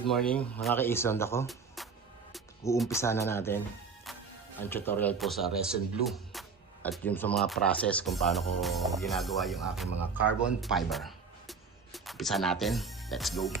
Good morning mga ka-Island ako. Uumpisa na natin ang tutorial po sa Resin Blue at yung sa mga process kung paano ko ginagawa yung aking mga carbon fiber. Umpisa natin. Let's go!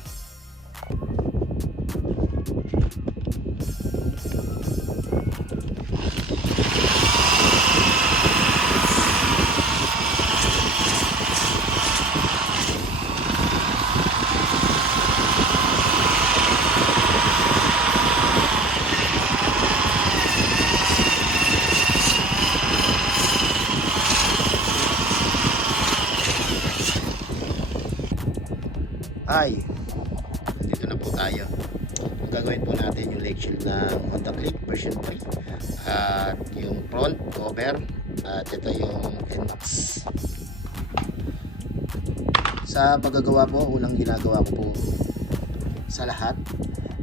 Ay, dito na po tayo. Ang gagawin po natin yung leg shield ng Honda Click version 3 at yung front cover at ito yung NMAX. Sa paggagawa po, unang ginagawa ko po sa lahat,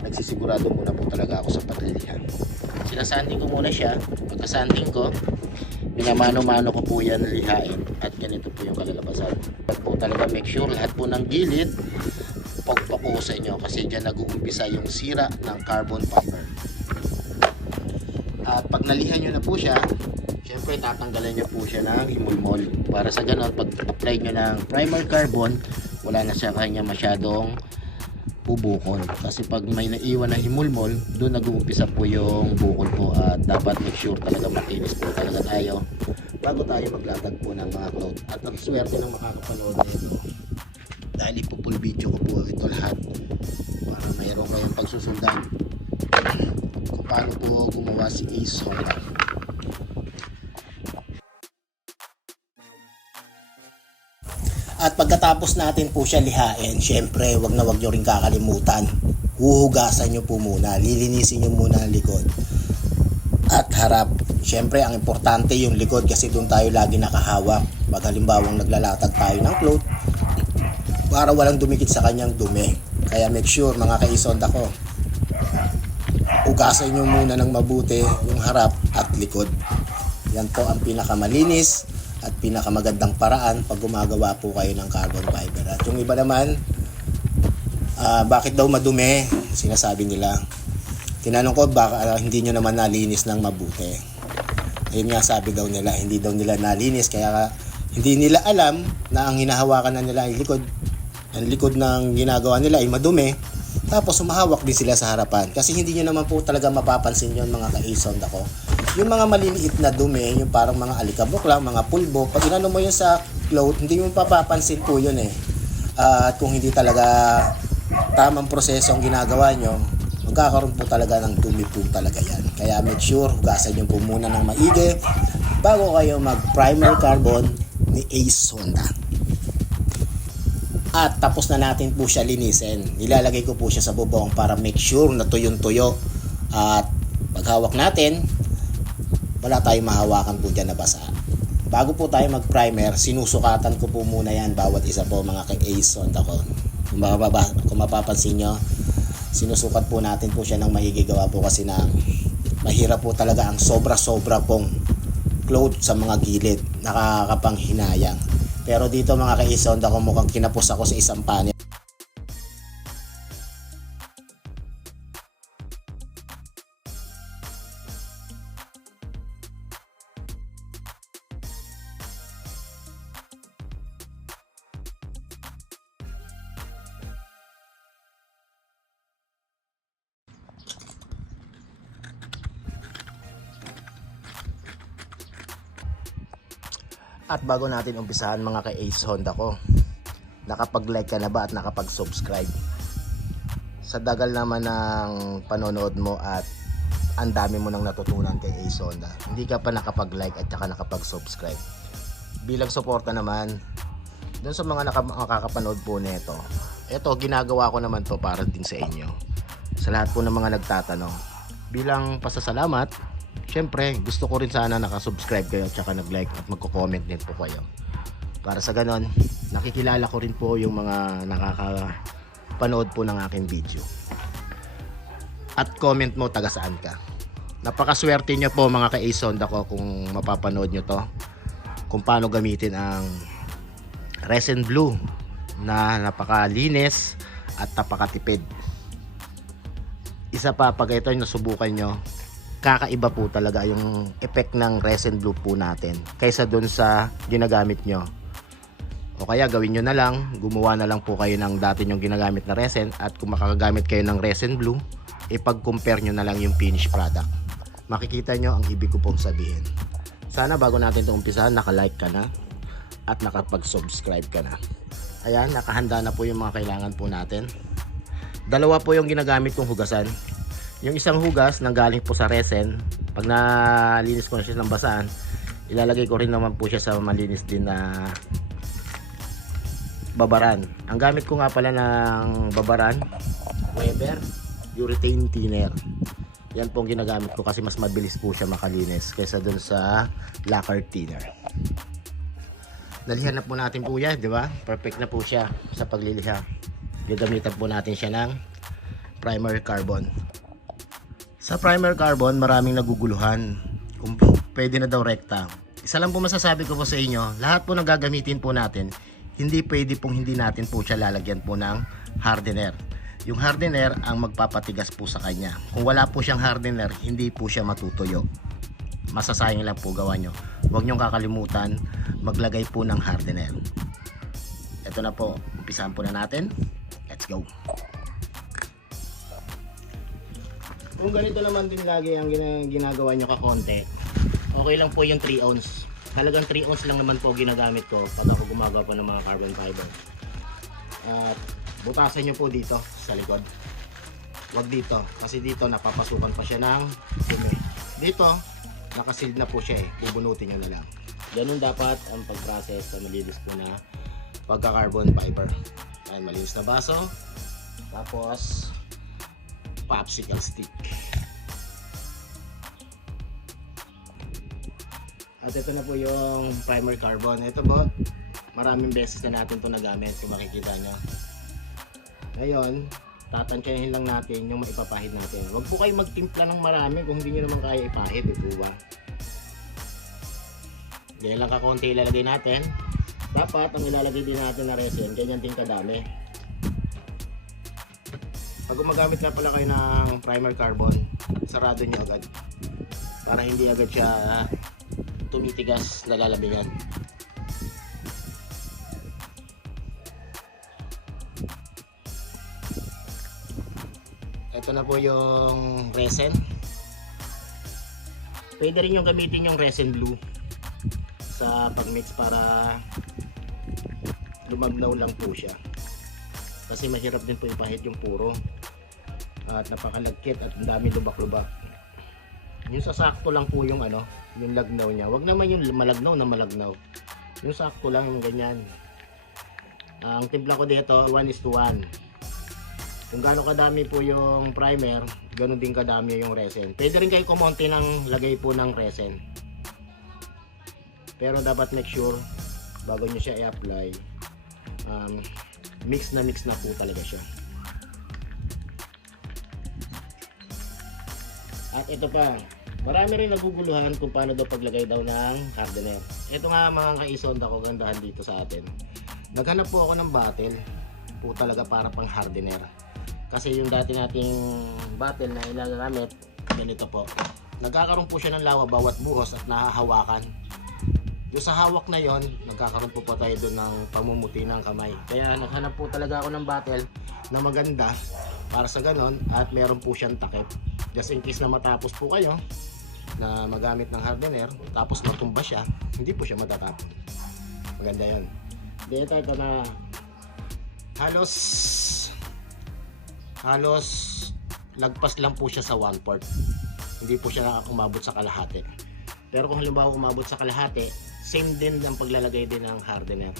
nagsisigurado muna po talaga ako sa patilya. Sinasanding ko muna siya. Pagkasanding ko, minamano-mano ko po yan lihain at ganito po yung kalalabasan. At po talaga make sure lahat po ng gilid pagpa po sa inyo kasi dyan nag-uumpisa yung sira ng carbon fiber. At pag nalihan nyo na po siya, syempre tatanggalan nyo po siya ng himulmol para sa ganon pag apply nyo ng primer carbon wala na siya kanya masyadong bubukol kasi pag may naiwan na himulmol doon nag-uumpisa po yung bukol po at dapat make sure talaga makinis po talaga tayo bago tayo maglatag po ng mga cloth. At ang swerte ng makakapanood nito dahil ipupul video ko po ito lahat para mayroon kayong pagsusundan kung paano po gumawa si Ace Honda. At pagkatapos natin po siya lihain, syempre wag na wag nyo rin kakalimutan, huhugasan nyo po muna, lilinisin nyo muna ang likod at harap. Syempre ang importante yung likod kasi doon tayo lagi nakahawak pag halimbawang naglalatag tayo ng cloth para walang dumikit sa kanyang dumi. Kaya make sure mga ka-Isonda ko, hugasan nyo muna ng mabuti yung harap at likod. Yan po ang pinakamalinis at pinakamagandang paraan pag gumagawa po kayo ng carbon fiber. At yung iba naman, bakit daw madumi? Sinasabi nila. Tinanong ko baka hindi nyo naman nalinis ng mabuti. Ayun nga sabi daw nila, hindi daw nila nalinis kaya hindi nila alam na ang hinahawakan na nila ay likod. Ang likod ng ginagawa nila ay madumi. Tapos humahawak din sila sa harapan. Kasi hindi nyo naman po talaga mapapansin yun mga ka-Isonda ko. Yung mga maliliit na dumi, yung parang mga alikabok lang, mga pulbo, pag inano mo yun sa cloth, hindi mo papapansin po yun eh. At kung hindi talaga tamang proseso ang ginagawa nyo, magkakaroon po talaga ng dumi po talaga yan. Kaya make sure, hugasan nyo po muna ng maigi bago kayo mag-primer carbon ni Ace Honda. At tapos na natin po siya linisin. Nilalagay ko po siya sa bubong para make sure na tuyong-tuyo. At paghawak natin, wala tayong mahawakan po dyan na basa. Bago po tayo mag-primer, sinusukatan ko po muna yan bawat isa po mga ka-Ace Honda ko. Kung mapapansin nyo, sinusukat po natin po siya ng mahigi gawa po kasi na mahirap po talaga ang sobra-sobra pong cloth sa mga gilid. Nakakapanghinayang. Pero dito mga ka-Ace Honda ko mukhang kinapos ako sa isang panel. At bago natin umpisahan mga ka-Ace Honda ko, nakapag-like ka na ba at nakapag-subscribe? Sa dagal naman ng panonood mo at ang dami mo nang natutunan kay Ace Honda, hindi ka pa nakapag-like at saka nakapag-subscribe. Bilang suporta naman, dun sa mga makakapanood po nito, ito ginagawa ko naman to para din sa inyo. Sa lahat po ng mga nagtatanong, bilang pasasalamat, syempre, gusto ko rin sana nakasubscribe kayo at saka nag-like at magko-comment din po kayo. Para sa ganon, nakikilala ko rin po yung mga nakakapanood po ng aking video. At comment mo taga saan ka. Napakaswerte nyo po mga ka-Ace Honda ko kung mapapanood nyo to. Kung paano gamitin ang Resin Blue na napakalinis at napakatipid. isa pa, pag ito yung nasubukan nyo, kakaiba po talaga yung effect ng resin blue po natin kaysa dun sa ginagamit nyo. O kaya gawin nyo na lang, gumawa na lang po kayo ng dati nyong ginagamit na resin, at kung makakagamit kayo ng resin blue, ipag-compare nyo na lang yung finished product. Makikita nyo ang ibig ko pong sabihin. Sana bago natin ito umpisahan, naka-like ka na at nakapag-subscribe ka na. Ayan, nakahanda na po yung mga kailangan po natin. Dalawa po yung ginagamit kong hugasan. Yung isang hugas nanggaling po sa resin, pag nalinis ko na siya ng basaan, ilalagay ko rin naman po siya sa malinis din na babaran. Ang gamit ko nga pala ng babaran, Weber urethane thinner. Yan po ang ginagamit ko kasi mas mabilis po siya makalinis kaysa dun sa lacquer thinner. Nalihan na po natin po yan, di ba? Perfect na po siya sa pagliliha. Gagamitan po natin siya ng primer carbon. Sa primer carbon, maraming naguguluhan kung pwede na daw rekta. Isa lang po masasabi ko po sa inyo, lahat po ng gagamitin po natin, hindi pwede pong hindi natin po siya lalagyan po ng hardener. Yung hardener ang magpapatigas po sa kanya. Kung wala po siyang hardener, hindi po siya matutuyo. Masasayang lang po gawa nyo. Huwag nyong kakalimutan maglagay po ng hardener. Ito na po, umpisahan po na natin. Let's go. Kung ganito naman din lagi ang ginagawa nyo kakonti, okay lang po yung 3 ounce. Halagang 3 ounce lang naman po ginagamit ko pag ako gumagawa po ng mga carbon fiber. At butasan nyo po dito sa likod. Huwag dito, kasi dito napapasukan pa siya ng dumi. Dito, nakasealed na po siya eh. Bubunutin nyo na lang. Ganun dapat ang pag-process sa malinis po na pagka-carbon fiber. Ayan, malinis na baso. Tapos popsicle stick. At ito na po yung primer carbon. Ito po, maraming beses na natin ito nagamit kung makikita nyo. Ngayon, tatansyahin lang natin yung maipapahid natin. Huwag po kayo magtimpla ng marami kung hindi nyo naman kaya ipahid. Ito ba? Ganyan lang kakonti ilalagay natin. Dapat ang ilalagay din natin na resin, ganyan din kadami. Pag gumagamit na pala kayo ng primer carbon, sarado nyo agad para hindi agad siya tumitigas, nalalabingan. Ito na po yung resin. Pwede rin yung gamitin yung resin blue sa pagmix para lumablaw lang po siya, kasi mahirap din po ipahid yung puro at napakalagkit at ang dami lubak-lubak. Yung sasakto lang po yung yung lagnaw niya. Wag naman yung malagnaw na malagnaw, yung sakto lang, yung ganyan. Ang timpla ko dito 1:1. Kung gaano kadami po yung primer, ganoon din kadami yung resin. Pwede rin kayo kumonti ng lagay po ng resin, pero dapat make sure bago nyo siya i-apply, mix na po talaga siya. At ito pa, marami rin naguguluhan kung paano daw paglagay daw ng hardener. Ito nga mga kaisonda ko, gandahan dito sa atin. Naghanap po ako ng bottle po talaga para pang hardener. Kasi yung dati nating bottle na inagamit, ganito po. Nagkakaroon po siya ng lawa bawat buhos at nahahawakan. Yung sa hawak na yon, nagkakaroon po tayo doon ng pamumuti ng kamay. Kaya naghanap po talaga ako ng bottle na maganda para sa ganon, at meron po siyang takip. Just in case na matapos po kayo na magamit ng hardener, tapos matumba siya, hindi po siya matatapon. Maganda yun. Dito ito na halos lagpas lang po siya sa 1/4. Hindi po siya umabot sa kalahati. Pero kung halimbawa umabot sa kalahati, same din ang paglalagay din ng hardener.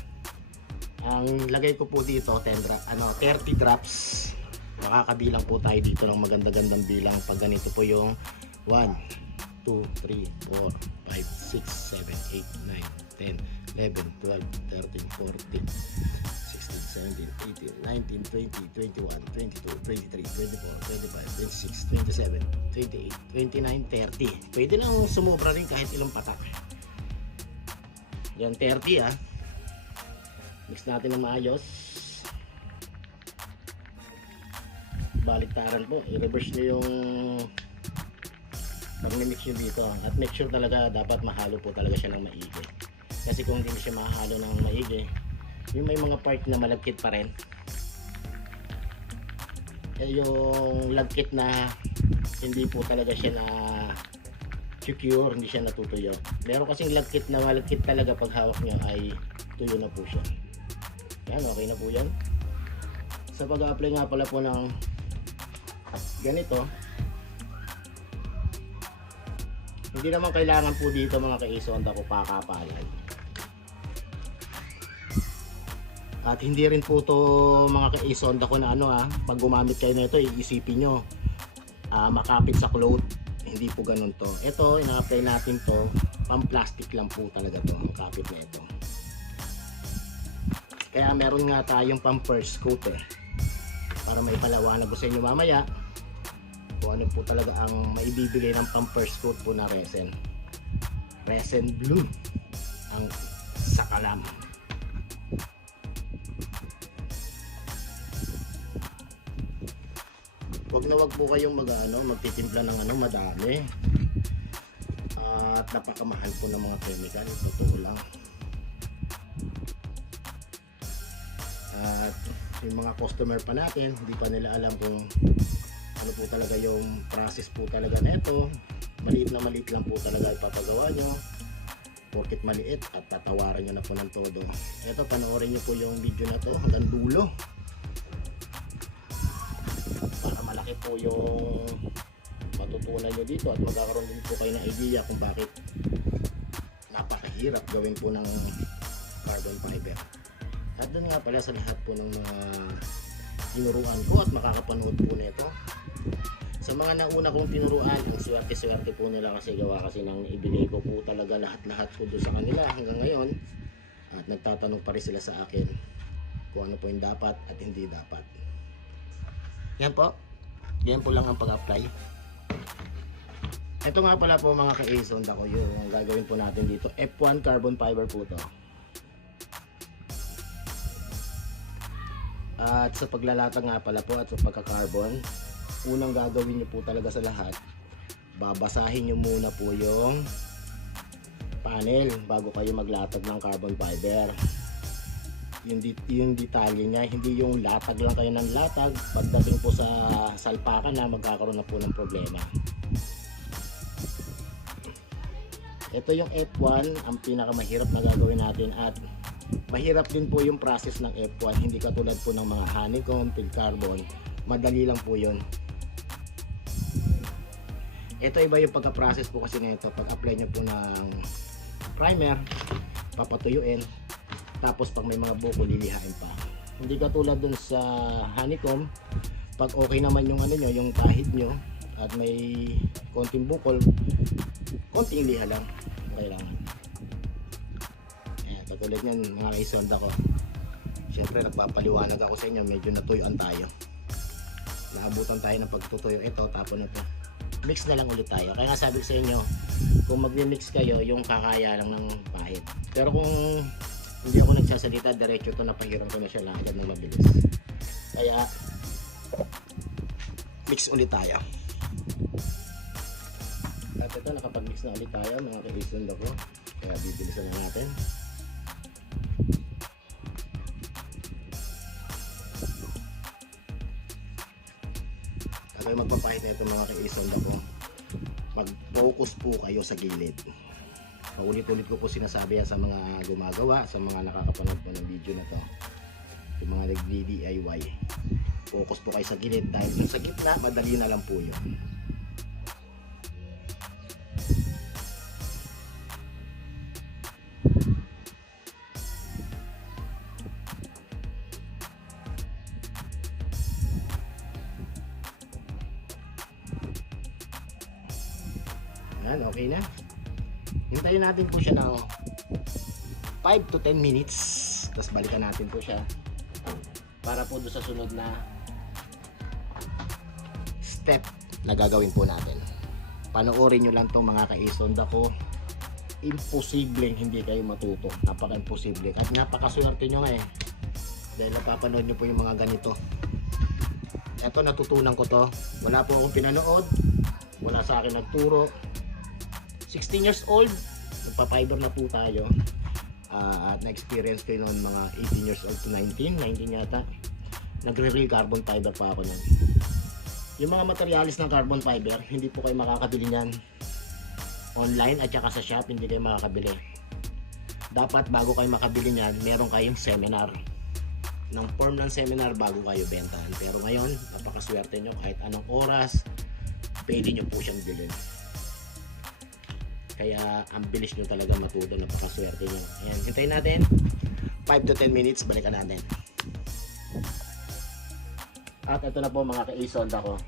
Ang lagay ko po dito 30 drops. Makakabilang po tayo dito ng maganda-gandang bilang pag ganito po yung 1, 2, 3, 4, 5, 6, 7, 8, 9, 10, 11, 12, 13, 14, 16, 17, 18, 19, 20, 21, 22, 23, 24, 25, 26, 27, 28, 29, 30. Pwede nang sumobra rin kahit ilang patak. Yan 30 ah. Mix natin ng maayos. kabaliktaran po. I-reverse nyo yung pag-mix nyo dito. At make sure talaga dapat mahalo po talaga siya ng maigi. Kasi kung hindi siya mahalo ng maigi, yung may mga part na malagkit pa rin. Yung lagkit na hindi po talaga siya na secure, hindi siya natutuyo. Meron kasing lagkit na malagkit talaga pag hawak nyo ay tuyo na po siya. Yan, okay na po yan. Sa pag-apply nga pala po ng ganito, hindi naman kailangan po dito mga ka-Isonda ko pakapalan. At hindi rin po to mga ka-Isonda ko na pag gumamit kayo nito, iisipin nyo makapit sa cloth. Hindi po ganun to. Ito, ina-apply natin to, pang-plastic lang po talaga to, ang kapit na ito. Kaya meron nga tayong pang-first coat para may palawanag ko sa inyo mamaya kung ano po talaga ang maibibigay ng pang-first coat po na resin. Resin blue ang sakalam. Wag na wag po kayong magtitimpla ng madami. At napakamahal po ng mga chemical, totoo lang. At yung mga customer pa natin, hindi pa nila alam kung ano po talaga yung process po talaga na ito. Maliit lang po talaga ipapagawa nyo. Porket maliit at tatawaran nyo na po ng todo. Ito, panoorin nyo po yung video na to hanggang dulo. Para malaki po yung matutunan nyo dito at magkakaroon din po kayo ng idea kung bakit napakahirap gawin po ng carbon fiber. At doon nga pala sa lahat po ng mga tinuruan ko at makakapanood po nito. Sa mga nauna kong tinuruan, ang swerte-swerte po nila kasi gawa kasi nang ibigay ko po talaga lahat-lahat po doon sa kanila hanggang ngayon. At nagtatanong pa rin sila sa akin kung ano po yung dapat at hindi dapat. Yan po. Yan po lang ang pag-apply. Ito nga pala po mga ka-Isonda ko yung gagawin po natin dito. F1 carbon fiber po to. At sa paglalatag nga pala po at sa pagka-carbon, unang gagawin nyo po talaga sa lahat, babasahin nyo muna po yung panel bago kayo maglatag ng carbon fiber. Yung detalye niya, hindi yung latag lang kayo ng latag, pagdating po sa salpakan na magkakaroon na po ng problema. Ito yung F1, ang pinakamahirap na gagawin natin at mahirap din po yung process ng F1, hindi katulad po ng mga honeycomb, field carbon, madali lang po yun. Ito iba yung pagka-process po kasi nito, pag-apply nyo po ng primer, papatuyuin, tapos pag may mga buko lilihain pa. Hindi katulad dun sa honeycomb, pag okay naman yung nyo, yung kahit nyo at may konting bukol, konting liha lang kailangan. Ayan, katulad nyan mga ka-Isonda ko. Siyempre nagpapaliwanag ako sa inyo, medyo natuyuan tayo. Naabutan tayo ng pagtutuyo. Ito, tapon na ito. Mix na lang ulit tayo. Kaya nga sabi ko sa inyo, kung mag-mix kayo, yung kakaya lang ng pahit. Pero kung hindi ako nagsasalita, diretso ito, napahiram ko na siya lang agad ng mabilis. Kaya mix ulit tayo. At ito, nakapag-mix na ulit tayo mga ka-Isonda ko. Kaya bibilisan na natin. Kaya magpapahit na ito mga ka-Isonda ko, mag-focus po kayo sa gilid. Paulit-ulit ko po sinasabi yan sa mga gumagawa, sa mga nakakapanood po ng video na to, yung mga nag-DIY. Focus po kayo sa gilid dahil yung sa gitna, madali na lang po yun. Yan, okay na. Hintayin natin po siya ng 5 to 10 minutes. Tapos balikan natin po siya para po doon sa sunod na step na gagawin po natin. Panoorin nyo lang itong mga ka-Isonda ko. Imposibleng hindi kayo matuto. Napaka-imposible. At napakaswerte nyo nga dahil napapanood nyo po yung mga ganito. Ito, natutunan ko to. Wala po akong pinanood. Wala sa akin nagturo. 16 years old, nagpa-fiber na po tayo. At na-experience ko noon mga 18 years old to 19 yata. Nagre-real carbon fiber pa ako nun. Yung mga materialis ng carbon fiber, hindi po kayo makakabili niyan online at saka sa shop, hindi kayo makakabili. Dapat bago kayo makabili niyan, meron kayong seminar. Ng form ng seminar bago kayo bentahan. Pero ngayon, napakaswerte nyo, kahit anong oras, pwede nyo po siyang bilhin. Kaya ang bilis nyo talaga matuto, napakaswerte nyo. Ayan, hintayin natin 5 to 10 minutes, balikan natin. At ito na po mga ka-isonda ko.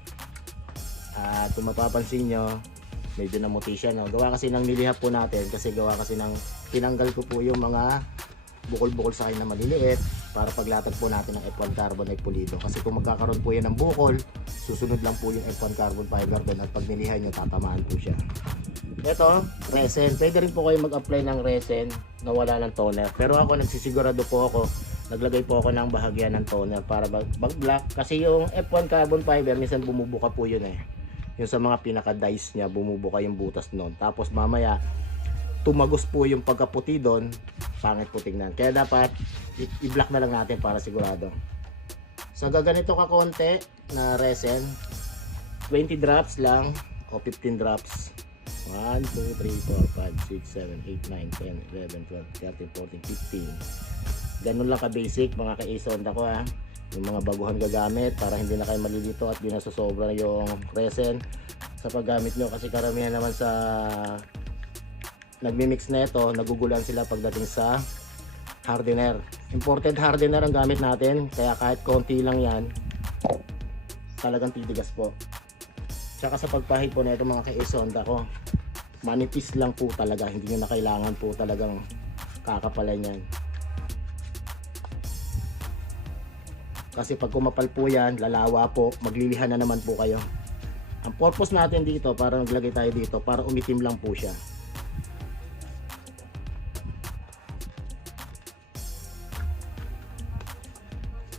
At kung mapapansin nyo, medyo namuti siya, no? Gawa kasi ng nilihap po natin, kasi gawa kasi ng tinanggal ko po yung mga bukol-bukol sa kanya na maliliit para paglatag po natin ng F1 carbon ay pulido. Kasi kung magkakaroon po yan ng bukol, susunod lang po yung F1 carbon fiber doon at pag nilihan nyo, tatamaan po siya. Ito, resin. Pwede rin po kayo mag-apply ng resin na wala ng toner. Pero ako, nagsisigurado po ako, naglagay po ako ng bahagyan ng toner para mag-black. Kasi yung F1 carbon fiber, minsan bumubuka po yun eh. Yung sa mga pinaka-dice niya, bumubuka yung butas nun. Tapos mamaya, tumagos po yung pagkaputi doon, pangit po tingnan. Kaya dapat, i-black na lang natin para sigurado. So, gaganito ka konti na resin. 20 drops lang, o 15 drops. 1, 2, 3, 4, 5, 6, 7, 8, 9, 10, 11, 12, 13, 14, 15. Ganun lang ka-basic mga ka-isonda ko ha. Yung mga baguhan gagamit para hindi na kayo malilito at di nasosobra yung resin sa paggamit nyo. Kasi karamihan naman sa nagmi-mix na ito, nagugulan sila pagdating sa hardener. Imported hardener ang gamit natin, kaya kahit konti lang yan, talagang titigas po. Tsaka sa pagpahid po na ito mga ka-isonda ko, manipis lang po talaga, hindi nyo na kailangan po talagang kakapalan yan. Kasi pag kumapal po yan, lalawa po, maglilihan na naman po kayo. Ang purpose natin dito, para naglagay tayo dito, para umitim lang po siya.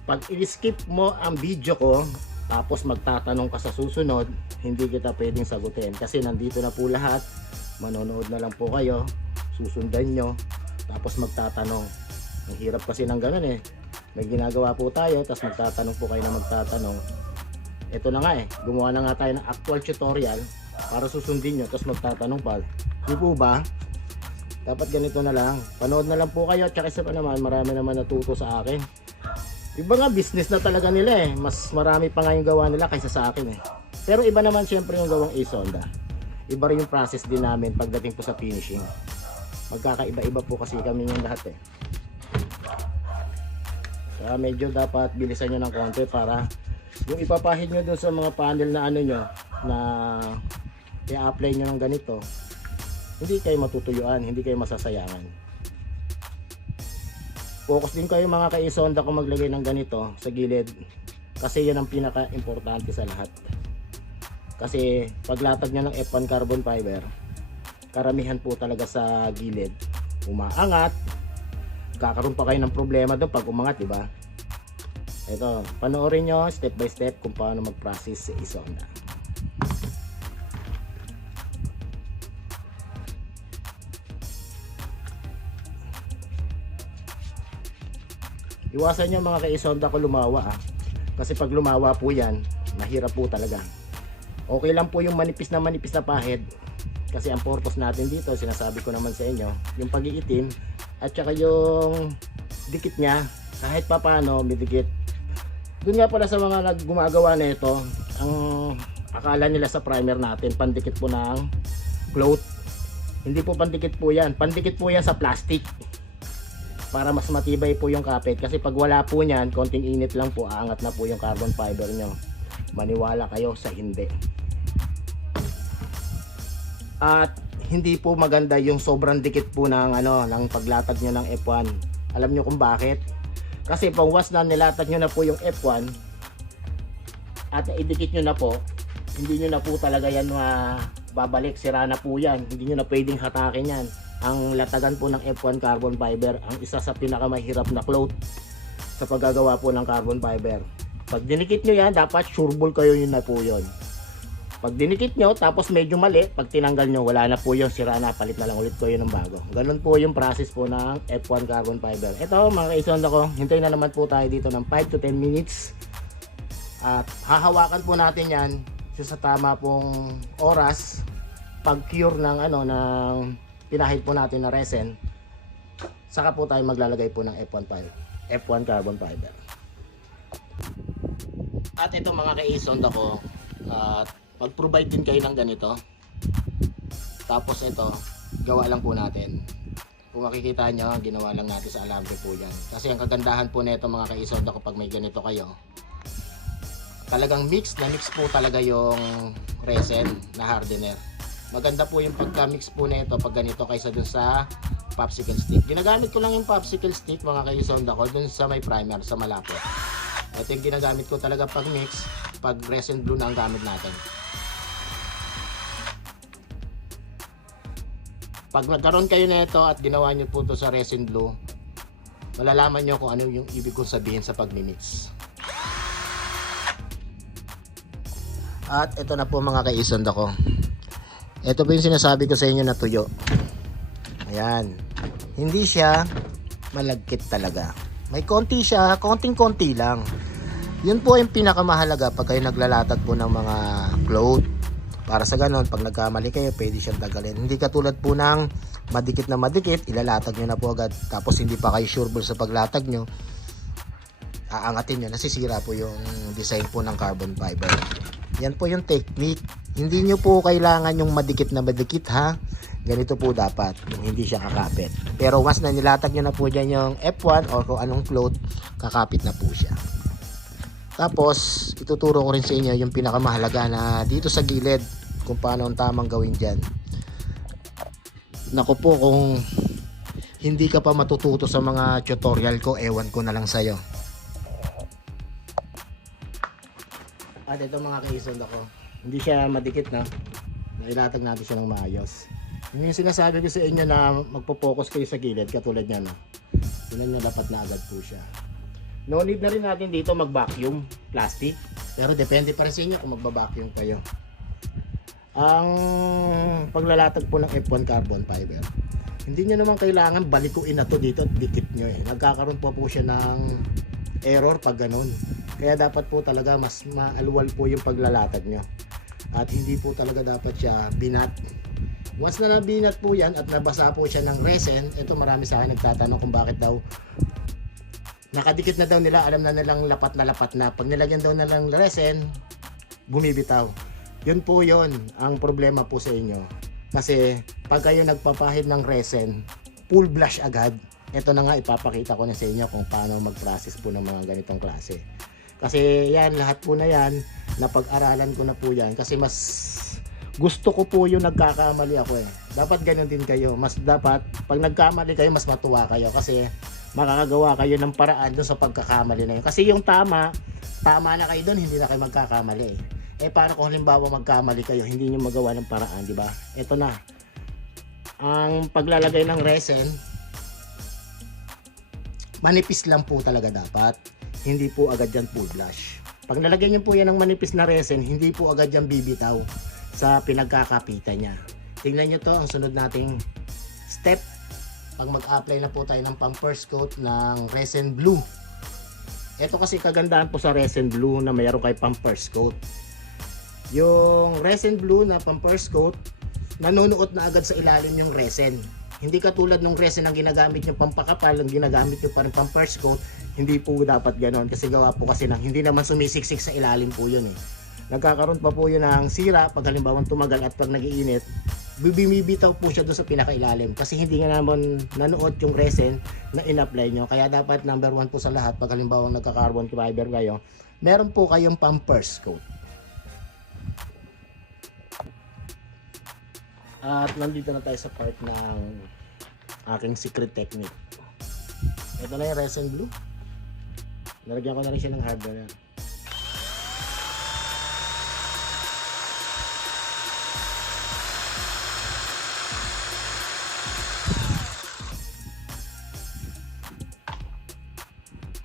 Pag i-skip mo ang video ko, tapos magtatanong ka sa susunod, hindi kita pwedeng sagutin. Kasi nandito na po lahat, manonood na lang po kayo, susundan nyo, tapos magtatanong. Ang hirap kasi ng ganun eh. May ginagawa po tayo, tapos magtatanong po kayo na magtatanong. Ito na nga eh, gumawa na nga tayo ng actual tutorial para susundin nyo, tapos magtatanong pa. Di po ba? Dapat ganito na lang. Panood na lang po kayo, tsaka isa pa naman, marami naman natuto sa akin. Iba nga, business na talaga nila eh. Mas marami pa nga yung gawa nila kaysa sa akin eh. Pero iba naman siyempre yung gawang isonda. Iba rin yung process din namin pagdating po sa finishing. Magkakaiba-iba po kasi kami yung lahat eh. Kaya medyo dapat bilisan nyo ng konti para yung ipapahid nyo dun sa mga panel na ano nyo, na i-apply nyo ng ganito, hindi kayo matutuyuan, hindi kayo masasayangan. Focus din kayo mga ka-isonda kung maglagay ng ganito sa gilid, kasi yan ang pinaka-importante sa lahat. Kasi paglatag nyo ng F1 carbon fiber, karamihan po talaga sa gilid umaangat, kakaroon pa kayo ng problema doon pag umangat, di ba? Ito, panoorin nyo step by step kung paano mag-process sa isonda. Iwasan nyo mga ka-isonda ko lumawa kasi pag lumawa po yan, mahirap po talaga. Okay lang po yung manipis na pahid, kasi ang purpose natin dito, sinasabi ko naman sa inyo, yung pag-iitim at saka yung dikit niya, kahit pa paano midikit. Doon nga pala sa mga gumagawa na ito, ang akala nila sa primer natin pandikit po ng cloth. Hindi po pandikit po yan, pandikit po yan sa plastic para mas matibay po yung kapit. Kasi pag wala po yan, konting init lang po, aangat na po yung carbon fiber nyo. Maniwala kayo sa hindi. At hindi po maganda yung sobrang dikit po ng ng paglatag nyo ng F1. Alam nyo kung bakit? Kasi pag once na nilatag nyo na po yung F1 at idikit nyo na po, hindi nyo na po talaga yan babalik, sira na po yan. Hindi nyo na pwedeng hatakin yan. Ang latagan po ng F1 carbon fiber, ang isa sa pinakamahirap na cloth sa paggagawa po ng carbon fiber. Pag dinikit nyo yan, dapat sureball kayo, yun na po yun. Pag dinikit nyo, tapos medyo mali, pag tinanggal nyo, wala na po yun, sira na, palit na lang ulit ko yun ng bago. Ganun po yung process po ng F1 carbon fiber. Ito mga kaisonda ko, hintayin na naman po tayo dito ng 5 to 10 minutes. At hahawakan po natin yan sa tama pong oras pag cure ng ng pinahid po natin na resin. Saka po tayo maglalagay po ng F1 carbon fiber. At ito mga kaisonda ko, mag-provide din kayo ng ganito. Tapos ito, gawa lang po natin. Kung makikita nyo, ginawa lang natin sa alambre po yan. Kasi ang kagandahan po nito mga kaisonda ko, pag may ganito kayo, talagang mix na mix po talaga yung resin na hardener. Maganda po yung pagka-mix po nito pag ganito kaysa dun sa popsicle stick. Ginagamit ko lang yung popsicle stick mga kaisonda ko dun sa may primer, sa malapot. Ito yung ginagamit ko talaga pag mix, pag resin blue na ang gamit natin. Pag nagkaroon kayo nito at ginawa nyo po ito sa resin blue, malalaman nyo kung ano yung ibig kong sabihin sa pagmimix. At ito na po mga kaisonda ko. Ito po yung sinasabi ko sa inyo na tuyo. Ayan. Hindi siya malagkit talaga. May konti siya, konting-konti lang. Yun po yung pinakamahalaga pag kayo naglalatag po ng mga cloth. Para sa ganon, pag nagkamali kayo, pwede siyang tagalin. Hindi katulad po ng madikit na madikit, ilalatag nyo na po agad. Tapos hindi pa kayo sureball sa paglatag nyo, aangatin nyo, nasisira po yung design po ng carbon fiber. Yan po yung technique. Hindi nyo po kailangan yung madikit na madikit ha. Ganito po dapat, yung hindi siya kakapit. Pero once na nilatag nyo na po dyan yung F1 or kung anong cloth, kakapit na po siya. Tapos, ituturo ko rin sa inyo yung pinakamahalaga na dito sa gilid, kung paano ang tamang gawin dyan. Naku po, kung hindi ka pa matututo sa mga tutorial ko, ewan ko na lang sa'yo. At ito mga kaisonda ko, hindi siya madikit na, nailatag natin siya ng maayos. Yung sinasabi ko sa inyo na magpo-focus kayo sa gilid, katulad niya no. Tingnan niyo, dapat na agad po siya. No need na rin natin dito mag-vacuum plastic, pero depende pa rin sa inyo kung magba-vacuum kayo. Ang paglalatag po ng F1 carbon fiber, hindi nyo naman kailangan balikuin na to dito at dikit nyo eh. Nagkakaroon po siya ng error pag ganun. Kaya dapat po talaga mas maalwal po yung paglalatag nyo. At hindi po talaga dapat siya binat. Once na nabinat po yan at nabasa po siya ng resin, ito marami sa akin nagtatanong kung bakit daw nakadikit na daw nila, alam na nilang lapat na lapat na. Pag nilagyan daw nilang resin, bumibitaw. Yun po yun ang problema po sa inyo. Kasi pag kayo nagpapahid ng resin, full blush agad. Ito na nga ipapakita ko na sa inyo kung paano mag-process po ng mga ganitong klase. Kasi yan, lahat po na yan, napag-aralan ko na po yan. Kasi mas gusto ko po yung nagkakamali ako eh. Dapat ganun din kayo. Mas dapat, pag nagkamali kayo, mas matuwa kayo. Kasi makakagawa kayo ng paraan doon sa pagkakamali na yun. Kasi yung tama na kayo doon, hindi na kayo magkakamali eh. Eh paano kung halimbawa magkamali kayo, hindi nyo magawa ng paraan, di ba? Ito na. Ang paglalagay ng resin, manipis lang po talaga dapat. Hindi po agad yan full blush. Pag nalagyan nyo po yan ng manipis na resin, hindi po agad yan bibitaw sa pinagkakapitan niya. Tingnan nyo to, ang sunod nating step. Pag mag-apply na po tayo ng pang first coat ng resin blue. Ito kasi kagandahan po sa resin blue na mayroon kay pang first coat. Yung resin blue na pang first coat, nanunuot na agad sa ilalim yung resin. Hindi katulad ng resin ang ginagamit nyo pampakapal, ang ginagamit nyo pa rin pang first coat, hindi po dapat ganon. Kasi gawa po kasi ng hindi naman sumisiksik sa ilalim po yun eh. Nagkakaroon pa po yun ng sira pag halimbawa tumagal at pag nagiinit, bibimibitaw po siya doon sa pinakailalim. Kasi hindi nga naman nanuot yung resin na in-apply nyo. Kaya dapat number 1 po sa lahat, pag halimbawa nagka-carbon fiber kayo, meron po kayong pang first coat. At nandito na tayo sa part ng aking secret technique. Ito na yung resin blue. Nalagyan ko na rin siya ng hardener.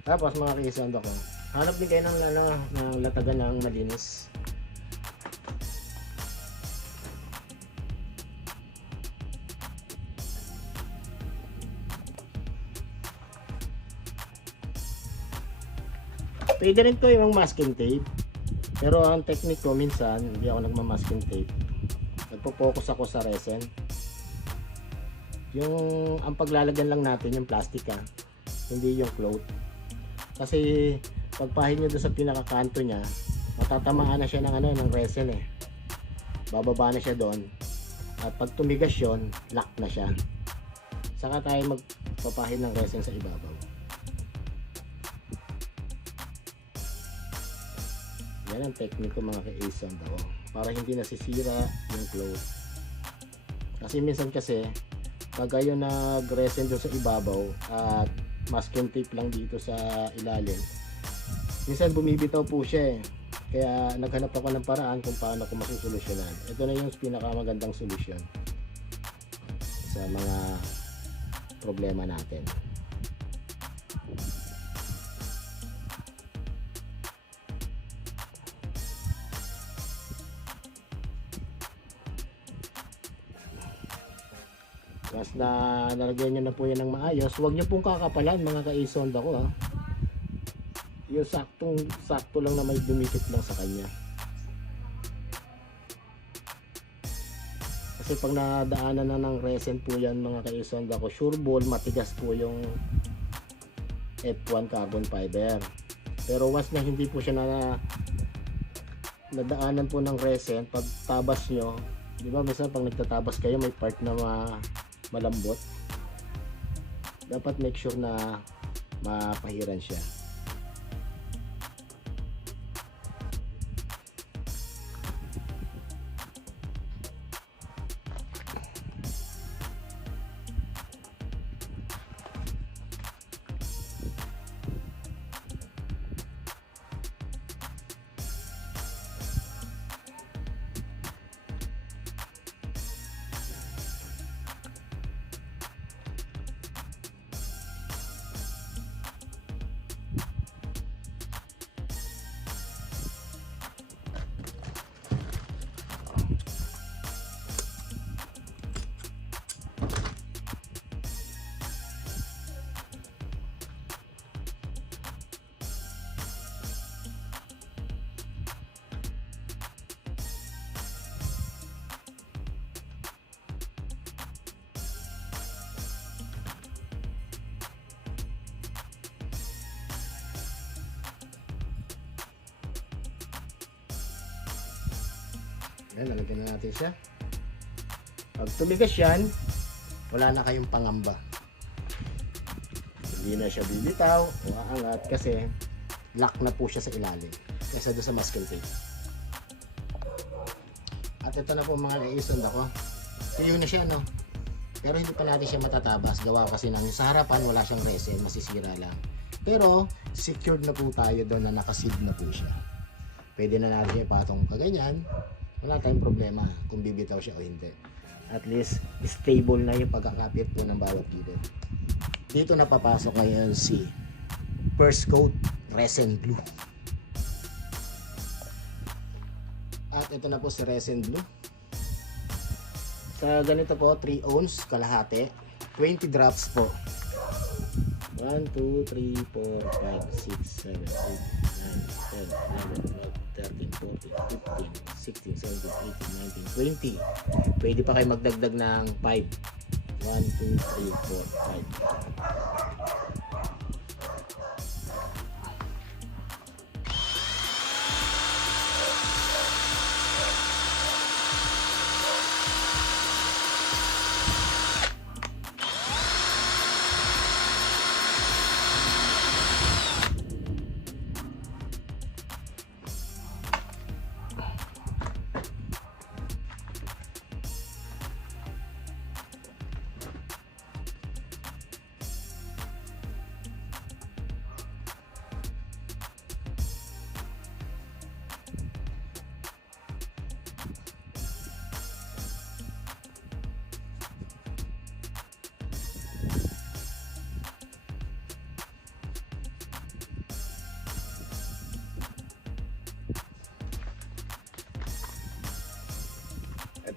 Tapos mga kisando ko, Hanap din kayo ng, ng latagan ng malinis. Pwede rin to yung masking tape. Pero ang technique ko minsan, hindi ako nagma-masking tape. Nagpo-focus ako sa resin. Ang paglalagyan lang natin yung plastic hindi yung cloth. Kasi pagpahin nyo doon sa pinakakanto niya, matatamaan na siya ng resin Bababa na siya doon. At pag tumigas yun, lock na siya. Saka tayo magpapahin ng resin sa ibabaw. Yan ang technique ko mga ka-Ace ako. Para hindi nasisira yung cloth. Kasi minsan pag kayo nag-resin doon sa ibabaw at masking tape lang dito sa ilalim, minsan bumibitaw po siya Kaya naghanap ako ng paraan kung paano ko masusolusyonan. Ito na yung pinakamagandang solusyon sa mga problema natin. Tapos nalagyan nyo na po yan ng maayos. Huwag nyo pong kakapalan mga ka-Ace ko Yung sakto lang na may dumikit lang sa kanya. Kasi pag nadaanan na ng resin po yan mga ka-Ace ko, sure ball matigas po yung F1 carbon fiber. Pero once na hindi po siya nadaanan po ng resin, pag tabas nyo, di ba minsan pag nagtatabas kayo may part na malambot, dapat make sure na mapahiran siya. Ayan, nalagyan na natin siya. Pag tumigas yan, wala na kayong pangamba. Hindi na siya bibitaw o aangat kasi lock na po siya sa ilalim kaysa doon sa masking tape. At ito na po mga ka-Ace ako. Tuyo na siya pero hindi pa natin siya matatabas. Gawa kasi namin sa harapan wala siyang resin, masisira lang. Pero secured na po tayo doon na nakaseal na po siya. Pwede na natin ipatong kaganyan. Wala tayong problema kung bibitaw siya o hindi. At least stable na yung pagkakapit po ng bawat gilid. Dito na papasok ngayon si first coat resin blue. At ito na po si resin blue. Sa ganito po 3 ounce kalahati, 20 drops po. 1, 2, 3, 4, 5, 6, 7, 8, 9, 10, 11, 12, 13, 14, 15, 16, 17, 18, 19, 20. Pwede pa kayo magdagdag ng 5. 1, 2, 3, 4, 5.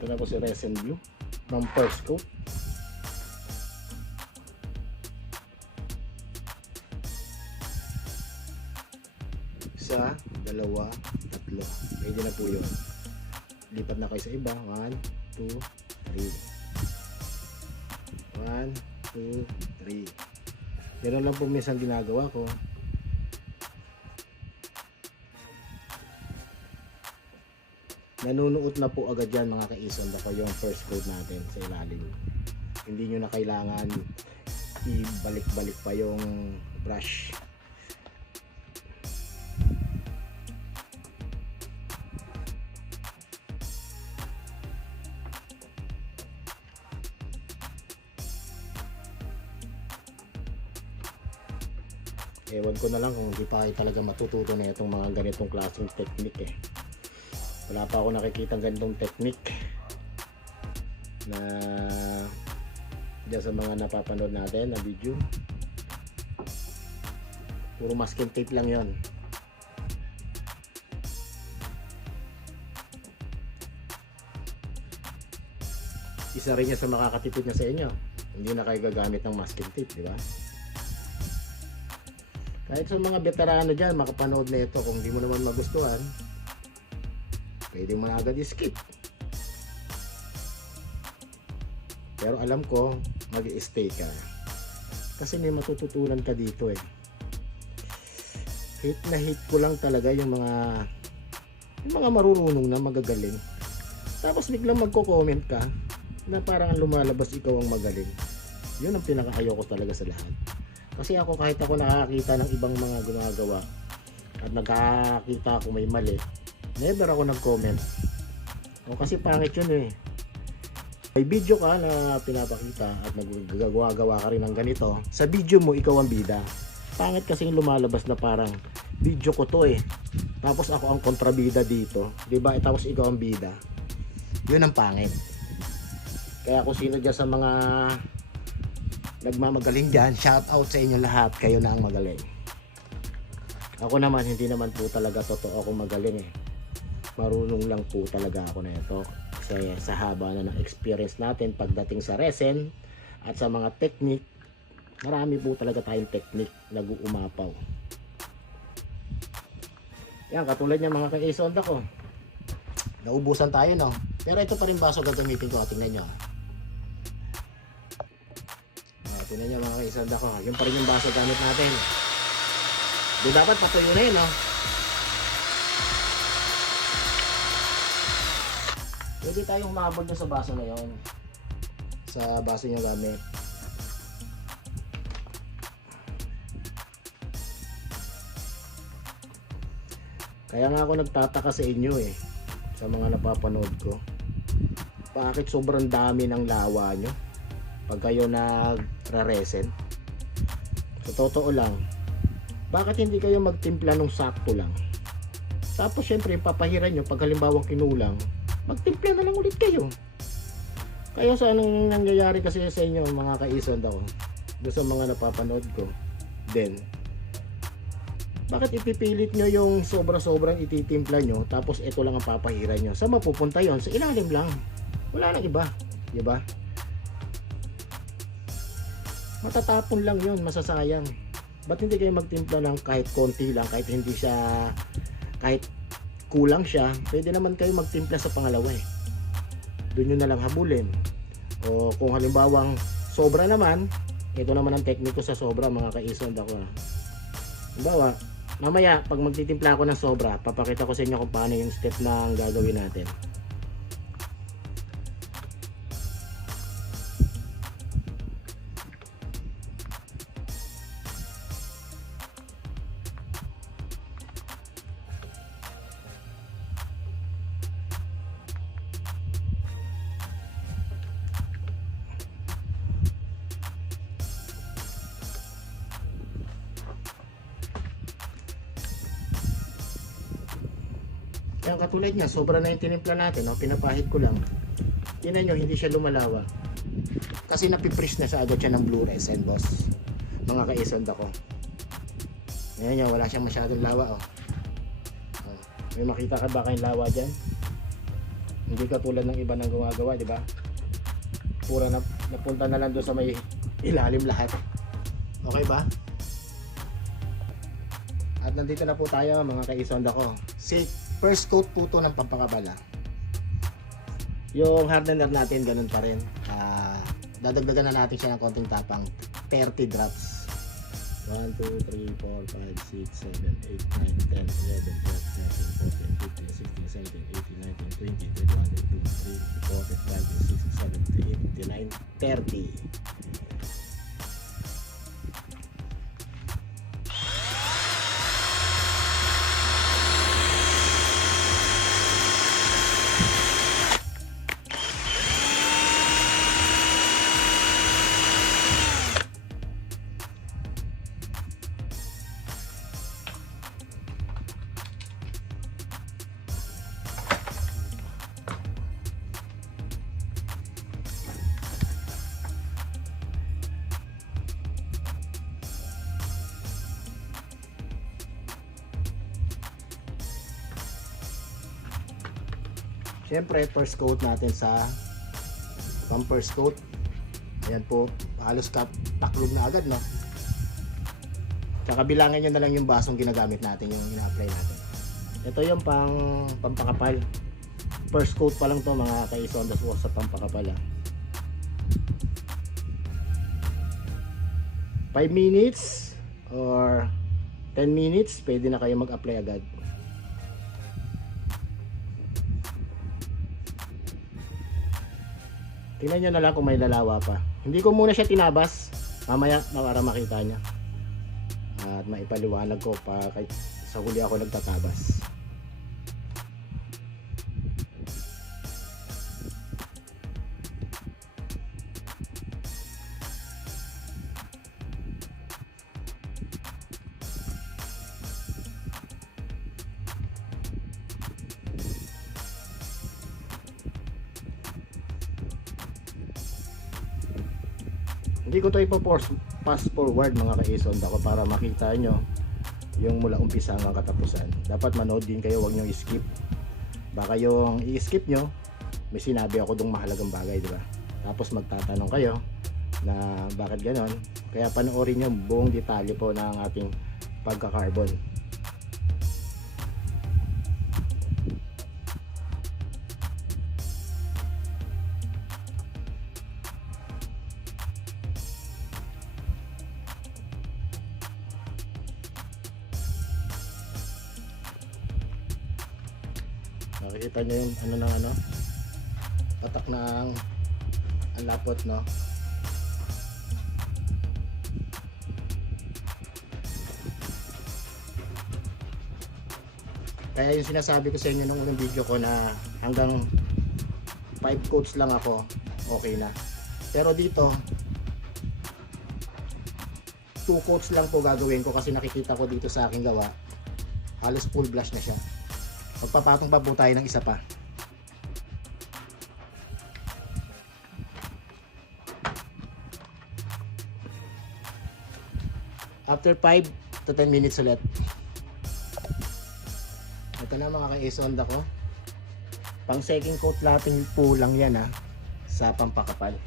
Ito na po si Resin Blue ng first coat. Isa, dalawa, tatlo. Pwede na po yun. Lipat na kayo sa iba. 1, 2, 3. 1, 2, 3. Ganun lang po minsan ginagawa ko. Nanunuot na po agad yan mga kaison ako yung first coat natin sa ilalim. Hindi nyo na kailangan ibalik-balik pa yung brush. Ewan ko na lang kung hindi pa kayo talaga matututo na itong mga ganitong klaseng technique eh. Wala pa ako nakikita ganitong technique na dyan sa mga napapanood natin na video. Puro masking tape lang yon. Isa rin yan sa makakatipid na sa inyo. Hindi na kayo gagamit ng masking tape, di ba? Kahit sa mga veterano dyan, makapanood na ito, kung di mo naman magustuhan, pwede mo na agad i-skip. Pero alam ko, mag-i-stay ka. Kasi may matututunan ka dito eh. Hate na hate ko lang talaga yung mga marurunong na magagaling. Tapos biglang magko-comment ka na parang lumalabas ikaw ang magaling. Yun ang pinaka-ayoko talaga sa lahat. Kasi ako kahit ako nakakita ng ibang mga gumagawa at nagkakita ako may mali, never ako nag-comment. O kasi pangit yun eh. May video ka na pinapakita at nagagawa ka rin ng ganito. Sa video mo, ikaw ang bida. Pangit kasi yung lumalabas na parang video ko to eh. Tapos ako ang kontrabida dito. Diba? Tapos ikaw ang bida. Yun ang pangit. Kaya kung sino dyan sa mga nagmamagaling dyan, shout out sa inyo lahat, kayo na ang magaling. Ako naman, hindi naman po talaga totoo ako magaling eh. Marunong lang po talaga ako na ito. Kasi sa haba na ng experience natin pagdating sa resin at sa mga technique, marami po talaga tayong technique nag-uumapaw. Yan, katulad niya mga ka-isonda ko. Naubusan tayo no. Pero ito pa rin baso gagamitin ko, tingnan nyo. Tingnan nyo mga kaisanda ko. Yung pa rin yung baso gamit natin. Di dapat patuyo na yun, no? Pwede tayong humabol sa baso na yun. Sa baso nyo gamit. Kaya nga ako nagtataka sa inyo eh. Sa mga napapanood ko. Bakit sobrang dami ng lawa nyo? Pag kayo nag-raresen, sa totoo lang, bakit hindi kayo magtimpla ng sakto lang? Tapos syempre papahiran nyo, pag halimbawa kinulang, magtimpla na lang ulit kayo. Kaya sa anong nangyayari kasi sa inyo mga kaisod ako, doon sa mga napapanood ko, then, bakit ipipilit nyo yung sobra-sobrang ititimpla nyo, tapos ito lang ang papahiran nyo? Saan mapupunta yon? Sa ilalim lang. Wala nang iba. Diba? Matatapon lang yun, masasayang. Ba't hindi kayo magtimpla ng kahit konti lang, kahit hindi siya, kahit kulang siya, pwede naman kayo magtimpla sa pangalawa eh. Doon nyo na lang habulin. O kung halimbawang sobra naman, ito naman ang tekniko sa sobra mga kaisond ako. Halimbawa, mamaya pag magtitimpla ako ng sobra, papakita ko sa inyo kung paano yung step na ang gagawin natin. Yan katulad niya, sobra na yung tinimpla natin, no? Pinapahid ko lang. Tingnan nyo, hindi siya lumalawa. Kasi napipresh na sa agad siya ng blue resin, boss. Mga kaisod ako. Ngayon nyo, wala siyang masyadong lawa, oh. May makita ka ba kayong lawa dyan? Hindi katulad ng iba nang gumagawa, di ba? Pura na napunta na lang doon sa may ilalim lahat. Okay ba? At nandito na po tayo mga kaisonda ko. First coat po to ng pampakabala. Yung hardener natin ganun pa rin. Dadagdagan na natin siya ng konting tapang. 30 drops. 1, 2, 3, 4, 5, 6, 7, 8, 9, 10, 11, 12, 13, 14, 15, 16, 17, 18, 19, 20, 21, 22, 23, 24, 25, 26, 27, 28, 29, 30. Siyempre, first coat natin sa first coat. Ayan po, halos paklog na agad, no? Tsaka bilangin nyo na lang yung basong ginagamit natin, yung ina-apply natin. Ito yung pampakapal. First coat pa lang to mga kaisondas ko sa pampakapal. 5 minutes or 10 minutes, pwede na kayo mag-apply agad. Tingnan nyo na lang kung may lalawa pa. Hindi ko muna siya tinabas. Mamaya para makita nyo. At maipaliwanag ko pa kahit sa huli ako nagtatabas. Hindi ko to ipo-fast forward mga kaisonda ko para makita nyo yung mula umpisa hanggang katapusan. Dapat manood din kayo, huwag nyo i-skip. Baka yung i-skip nyo, may sinabi ako dong mahalagang bagay, di ba? Tapos magtatanong kayo na bakit ganon. Kaya panoorin nyo buong detalye po ng ating pagka-carbon. Nakikita nyo yung patak ng ang lapot, no? Kaya yung sinasabi ko sa inyo nung unang video ko na hanggang 5 coats lang ako, okay na. Pero dito 2 coats lang po gagawin ko kasi nakikita ko dito sa aking gawa halos full blush na siya. Magpapatong pa po tayo ng isa pa. After 5 to 10 minutes ulit. Ito na mga ka-isonda ko. Pang second coat lapping po lang yan sa pampakapal.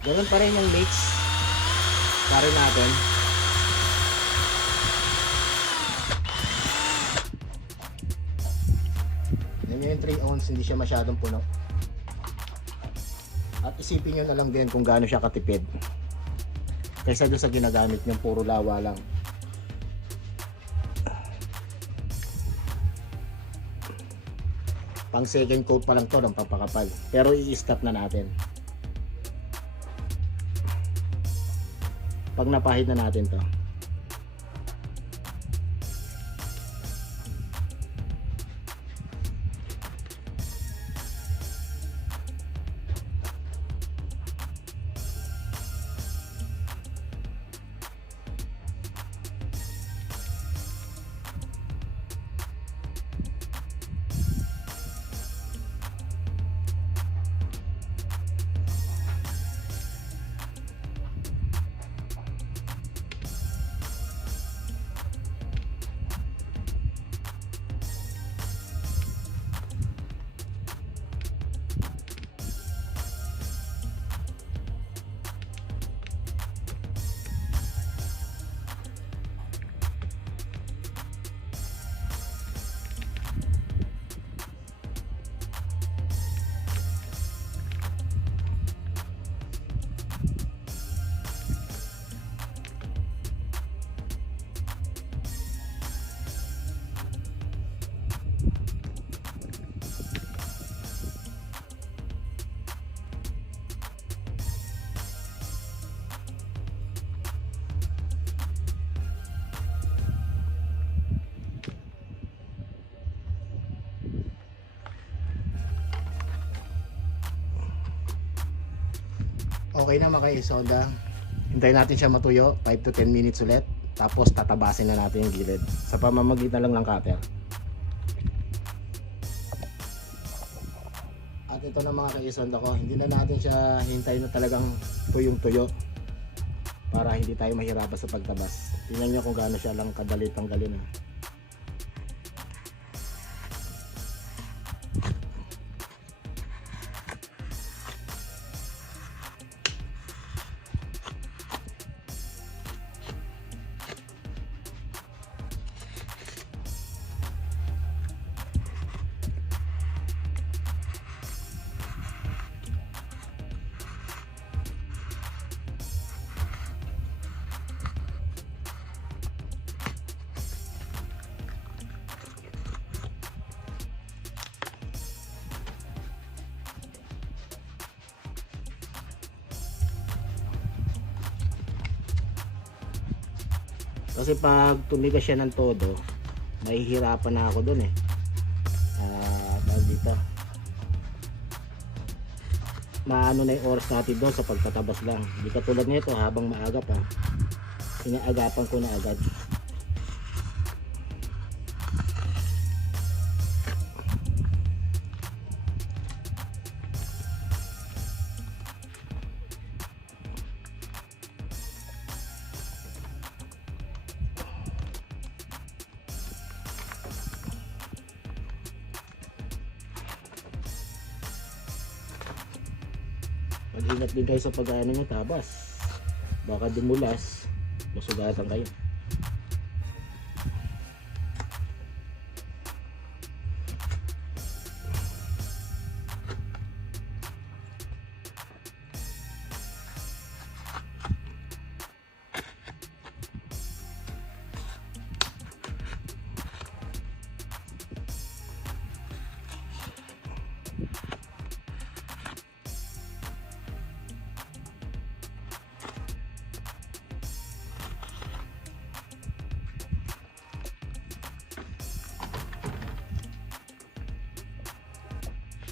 Ganoon pa rin yung mix. Para natin. Yung 3 ounce hindi siya masyadong puno. At isipin nyo na lang din kung gaano siya katipid kaysa doon sa ginagamit nyo puro lawa lang. Pang second coat pa lang to ng pampakapal, pero i-stop na natin pag napahid na natin to. Okay na mga ka-Isonda. Hintayin natin siya matuyo, 5 to 10 minutes ulit. Tapos tatabasin na natin yung gilid sa pamamagitan lang ng cutter. At ito na mga ka-Isonda ko, hindi na natin siya hintayin na talagang tuyong-tuyo para hindi tayo mahirapan sa pagtabas. Tingnan nyo kung gaano siya lang kadali tanggalin. Kasi pag tumigas siya ng todo, mahihirapan na ako dun eh. Dahil dito, maano na yung oras natin doon sa pagtatabas lang. Hindi katulad nito habang maaga pa, inaagapan ko na agad. Mag-ingat din kayo sa pag-ano ng tabas. Baka dumulas, masugatan kayo.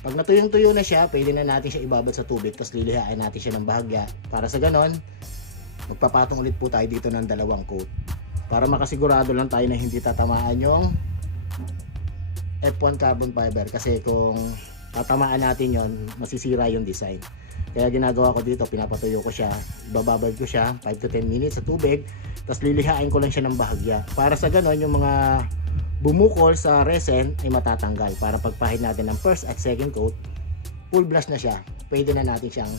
Pag natuyong-tuyo na siya, pwede na natin siya ibabad sa tubig, tapos lilihain natin siya ng bahagya. Para sa ganon, magpapatong ulit po tayo dito ng 2 coat. Para makasigurado lang tayo na hindi tatamaan yung F1 carbon fiber. Kasi kung tatamaan natin yon, masisira yung design. Kaya ginagawa ko dito, pinapatuyo ko siya, ibababad ko siya 5 to 10 minutes sa tubig, tapos lilihain ko lang siya ng bahagya. Para sa ganon, yung mga bumukol sa resin ay matatanggal para pagpahid natin ng first at second coat, full blush na siya. Pwede na natin siyang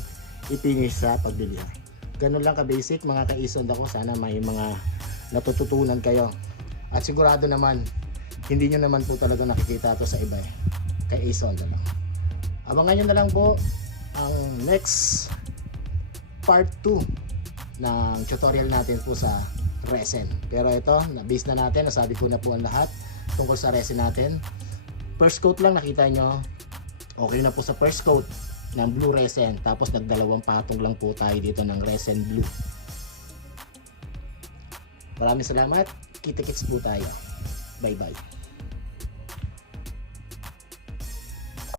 i-finish sa pagliliha. Ganun lang ka-basic mga ka-Isonda ko. Sana may mga natututunan kayo. At sigurado naman, hindi nyo naman po talaga nakikita ito sa iba eh. Ka-Isonda lang. Abangan nyo na lang po ang next part 2 ng tutorial natin po sa resin. Pero ito, na-base na natin, nasabi ko na po ang lahat tungkol sa resin natin. First coat lang, nakita nyo, okay na po sa first coat ng blue resin. Tapos nagdalawang patong lang po tayo dito ng resin blue. Maraming salamat, kita-kits po tayo. Bye bye.